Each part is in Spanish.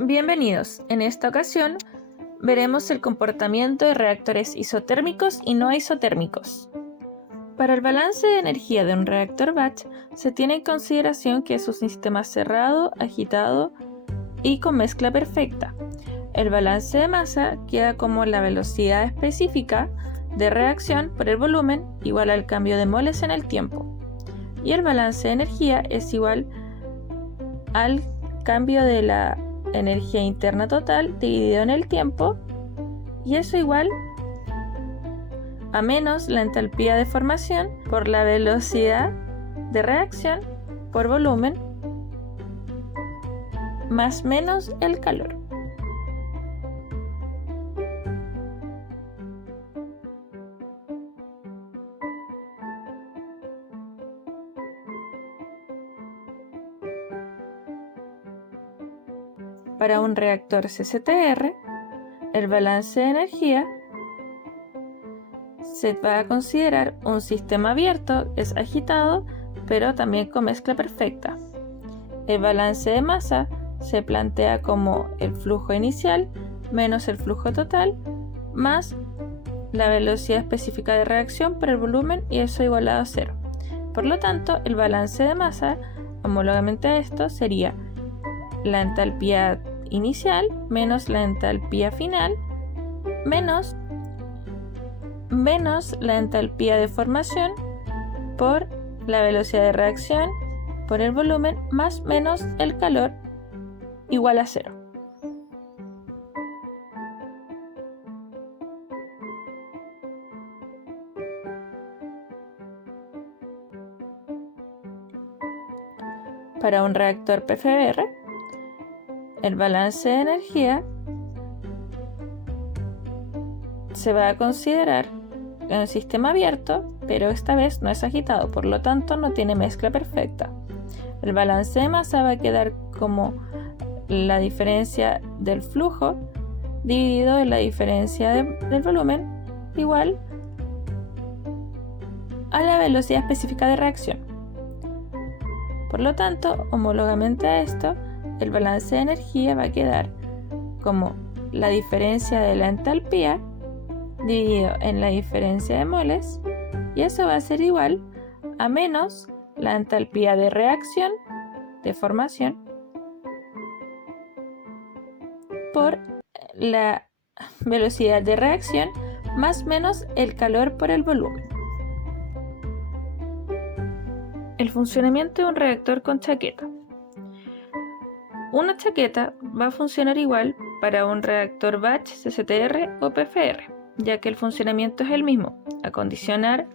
Bienvenidos. En esta ocasión veremos el comportamiento de reactores isotérmicos y no isotérmicos. Para el balance de energía de un reactor batch se tiene en consideración que es un sistema cerrado, agitado y con mezcla perfecta. El balance de masa queda como la velocidad específica de reacción por el volumen igual al cambio de moles en el tiempo. Y el balance de energía es igual al cambio de la energía interna total dividido en el tiempo, y eso igual a menos la entalpía de formación por la velocidad de reacción por volumen más menos el calor. Para un reactor CCTR, el balance de energía se va a considerar un sistema abierto, es agitado, pero también con mezcla perfecta. El balance de masa se plantea como el flujo inicial menos el flujo total más la velocidad específica de reacción por el volumen, y eso igualado a cero. Por lo tanto, el balance de masa, homólogamente a esto, sería la entalpía inicial menos la entalpía final menos la entalpía de formación por la velocidad de reacción por el volumen más menos el calor igual a cero. Para un reactor PFR, el balance de energía se va a considerar en un sistema abierto, pero esta vez no es agitado, por lo tanto no tiene mezcla perfecta. El balance de masa va a quedar como la diferencia del flujo dividido en la diferencia del volumen igual a la velocidad específica de reacción. Por lo tanto, homólogamente a esto, el balance de energía va a quedar como la diferencia de la entalpía dividido en la diferencia de moles, y eso va a ser igual a menos la entalpía de reacción de formación por la velocidad de reacción más menos el calor por el volumen. El funcionamiento de un reactor con chaqueta. Una chaqueta va a funcionar igual para un reactor batch, CCTR o PFR, ya que el funcionamiento es el mismo: acondicionar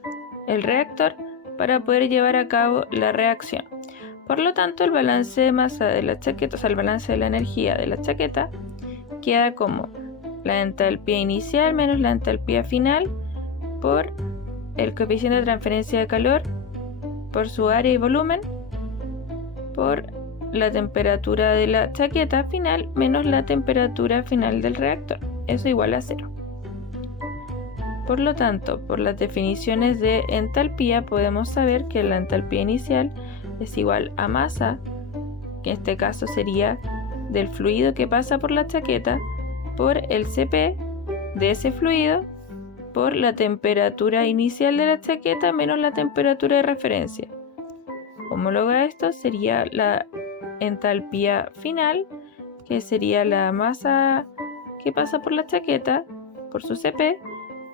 el reactor para poder llevar a cabo la reacción. Por lo tanto, el balance de masa de la chaqueta, o sea, el balance de la energía de la chaqueta, queda como la entalpía inicial menos la entalpía final por el coeficiente de transferencia de calor por su área y volumen por la temperatura de la chaqueta final menos la temperatura final del reactor. Eso igual a cero. Por lo tanto, por las definiciones de entalpía podemos saber que la entalpía inicial es igual a masa, que en este caso sería del fluido que pasa por la chaqueta, por el Cp de ese fluido por la temperatura inicial de la chaqueta menos la temperatura de referencia. Homólogo a esto sería la entalpía final, que sería la masa que pasa por la chaqueta por su Cp,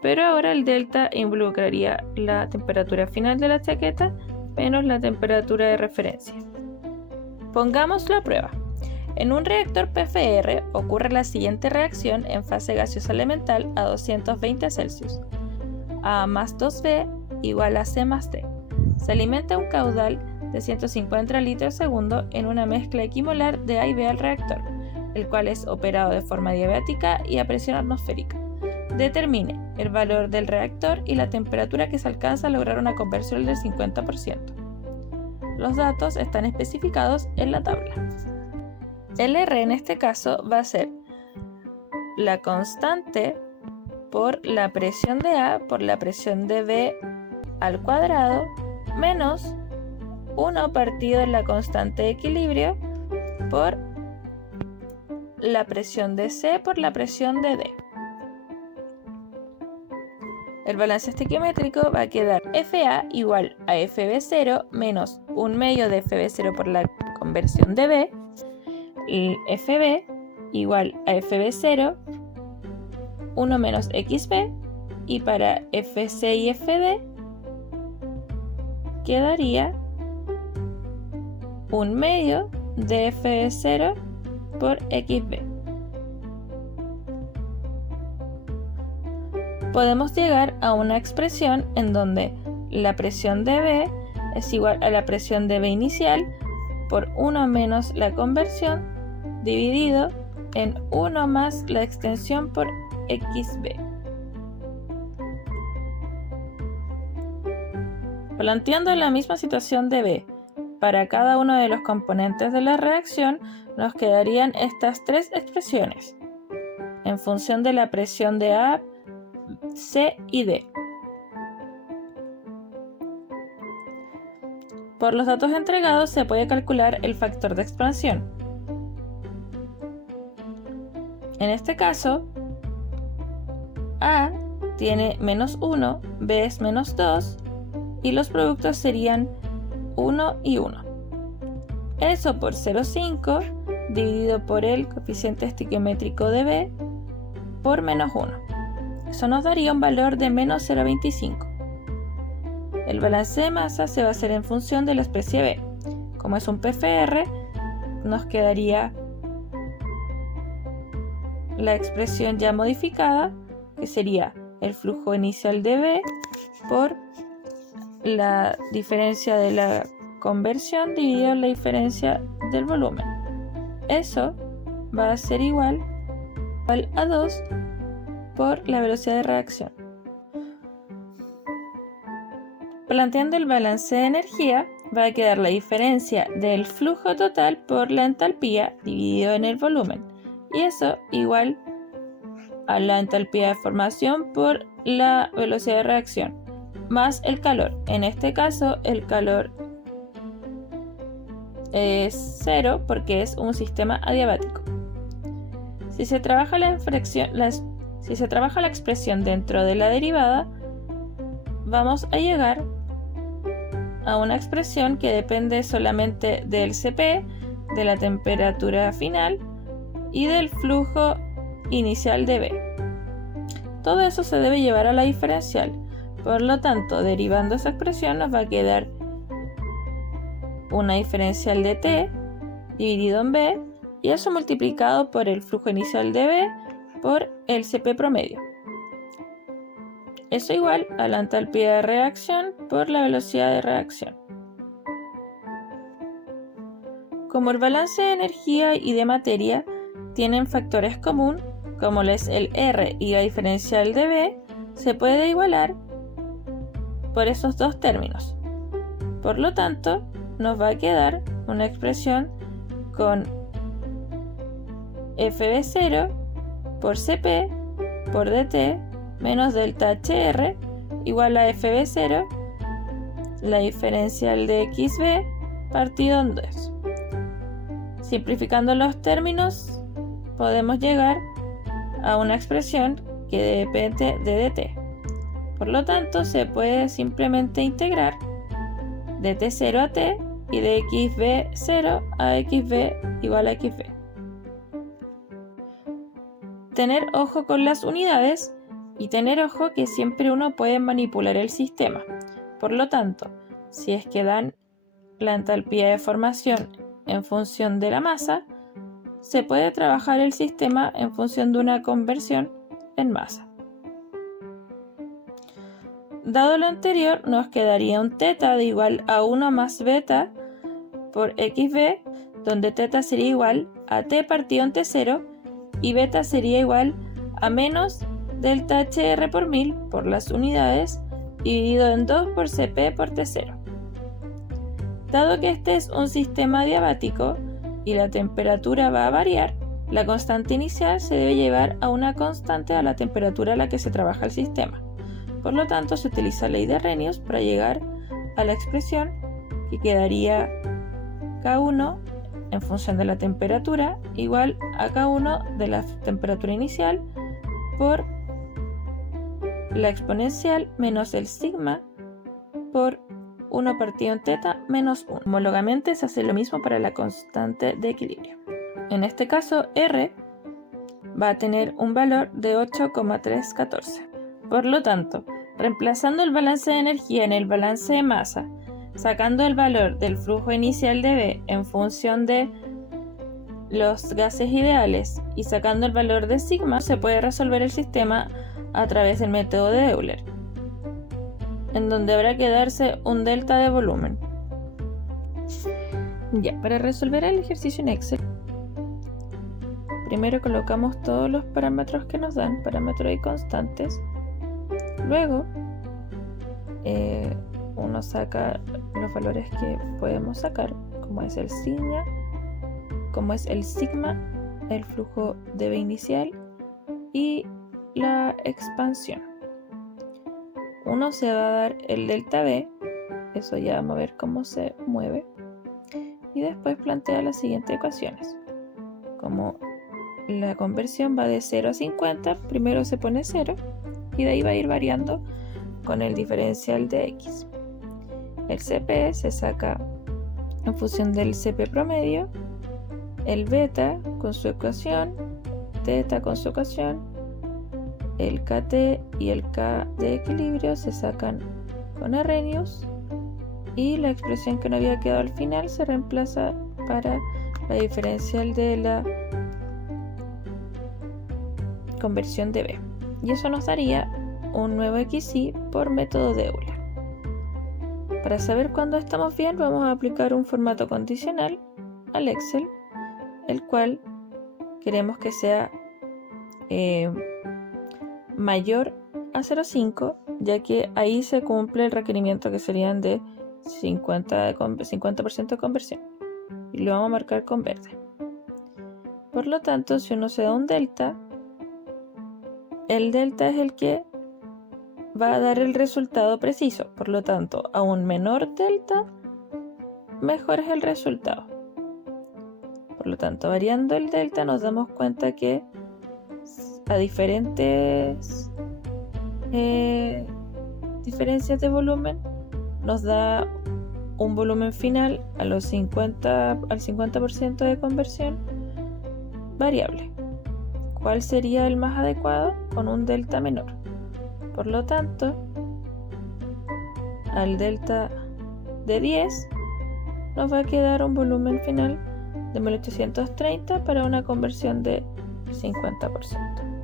pero ahora el delta involucraría la temperatura final de la chaqueta menos la temperatura de referencia. Pongamos la prueba. En un reactor PFR ocurre la siguiente reacción en fase gaseosa elemental a 220 Celsius. A más 2B igual a C más D. Se alimenta un caudal de 150 litros segundo en una mezcla equimolar de A y B al reactor, el cual es operado de forma diabática y a presión atmosférica. Determine el valor del reactor y la temperatura que se alcanza a lograr una conversión del 50%. Los datos están especificados en la tabla. El R en este caso va a ser la constante por la presión de A por la presión de B al cuadrado menos 1 partido en la constante de equilibrio por la presión de C por la presión de D. El balance estequiométrico va a quedar FA igual a FB0 menos 1/2 de FB0 por la conversión de B, y FB igual a FB0, 1 menos XB, y para FC y FD quedaría 1/2 de FB0 por XB. Podemos llegar a una expresión en donde la presión de B es igual a la presión de B inicial por 1 menos la conversión dividido en 1 más la extensión por XB. Planteando la misma situación de B para cada uno de los componentes de la reacción, nos quedarían estas tres expresiones en función de la presión de A, C y D. Por los datos entregados se puede calcular el factor de expansión. En este caso, A tiene -1, B es -2 y los productos serían 1 y 1. Eso por 0,5 dividido por el coeficiente estequiométrico de B por -1. Eso nos daría un valor de -0,25. El balance de masa se va a hacer en función de la especie B. Como es un PFR, nos quedaría la expresión ya modificada, que sería el flujo inicial de B por la diferencia de la conversión dividido la diferencia del volumen. Eso va a ser igual a 2 por la velocidad de reacción. Planteando el balance de energía, va a quedar la diferencia del flujo total por la entalpía dividido en el volumen, y eso igual a la entalpía de formación por la velocidad de reacción, más el calor. En este caso, el calor es 0 porque es un sistema adiabático. Si se trabaja la expresión dentro de la derivada, vamos a llegar a una expresión que depende solamente del Cp, de la temperatura final y del flujo inicial de B. Todo eso se debe llevar a la diferencial. Por lo tanto, derivando esa expresión nos va a quedar una diferencial de T dividido en B, y eso multiplicado por el flujo inicial de B por el Cp promedio. Eso igual a la entalpía de reacción por la velocidad de reacción. Como el balance de energía y de materia tienen factores comunes, como es el R y la diferencial de B, se puede igualar por esos dos términos. Por lo tanto, nos va a quedar una expresión con FB0 por Cp por dt menos delta HR igual a FB0, la diferencial de XB partido en 2. Simplificando los términos, podemos llegar a una expresión que depende de dt. Por lo tanto, se puede simplemente integrar de t0 a t y de xb0 a xb igual a xb. Tener ojo con las unidades y tener ojo que siempre uno puede manipular el sistema. Por lo tanto, si es que dan la entalpía de formación en función de la masa, se puede trabajar el sistema en función de una conversión en masa. Dado lo anterior, nos quedaría un teta de igual a 1 más beta por xb, donde teta sería igual a t partido en t0 y beta sería igual a menos delta HR por 1000 por las unidades dividido en 2 por Cp por T0. Dado que este es un sistema adiabático y la temperatura va a variar, la constante inicial se debe llevar a una constante a la temperatura a la que se trabaja el sistema. Por lo tanto, se utiliza la ley de Arrhenius para llegar a la expresión que quedaría K1 en función de la temperatura igual a K1 de la temperatura inicial por la exponencial menos el sigma por 1 partido en teta menos 1. Homólogamente se hace lo mismo para la constante de equilibrio. En este caso, R va a tener un valor de 8,314. Por lo tanto, reemplazando el balance de energía en el balance de masa, sacando el valor del flujo inicial de B en función de los gases ideales y sacando el valor de sigma, se puede resolver el sistema a través del método de Euler, en donde habrá que darse un delta de volumen. Ya, para resolver el ejercicio en Excel, primero colocamos todos los parámetros que nos dan, parámetros y constantes. Luego, uno saca los valores que podemos sacar, como es el sigma, el flujo de B inicial y la expansión. Uno se va a dar el delta B, eso ya vamos a ver cómo se mueve, y después plantea las siguientes ecuaciones. Como la conversión va de 0 a 50, primero se pone 0 y de ahí va a ir variando con el diferencial de X. El CP se saca en función del CP promedio, el beta con su ecuación, teta con su ecuación, el KT y el K de equilibrio se sacan con Arrhenius y la expresión que no había quedado al final se reemplaza para la diferencial de la conversión de B. Y eso nos daría un nuevo XY por método de Euler. Para saber cuándo estamos bien, vamos a aplicar un formato condicional al Excel, el cual queremos que sea mayor a 0,5, ya que ahí se cumple el requerimiento que serían de 50% de conversión, y lo vamos a marcar con verde. Por lo tanto, si uno se da un delta, el delta es el que va a dar el resultado preciso. Por lo tanto, a un menor delta, mejor es el resultado. Por lo tanto, variando el delta nos damos cuenta que a diferentes diferencias de volumen nos da un volumen final al 50% de conversión variable. ¿Cuál sería el más adecuado? Con un delta menor. Por lo tanto, al delta de 10 nos va a quedar un volumen final de 1830 para una conversión de 50%.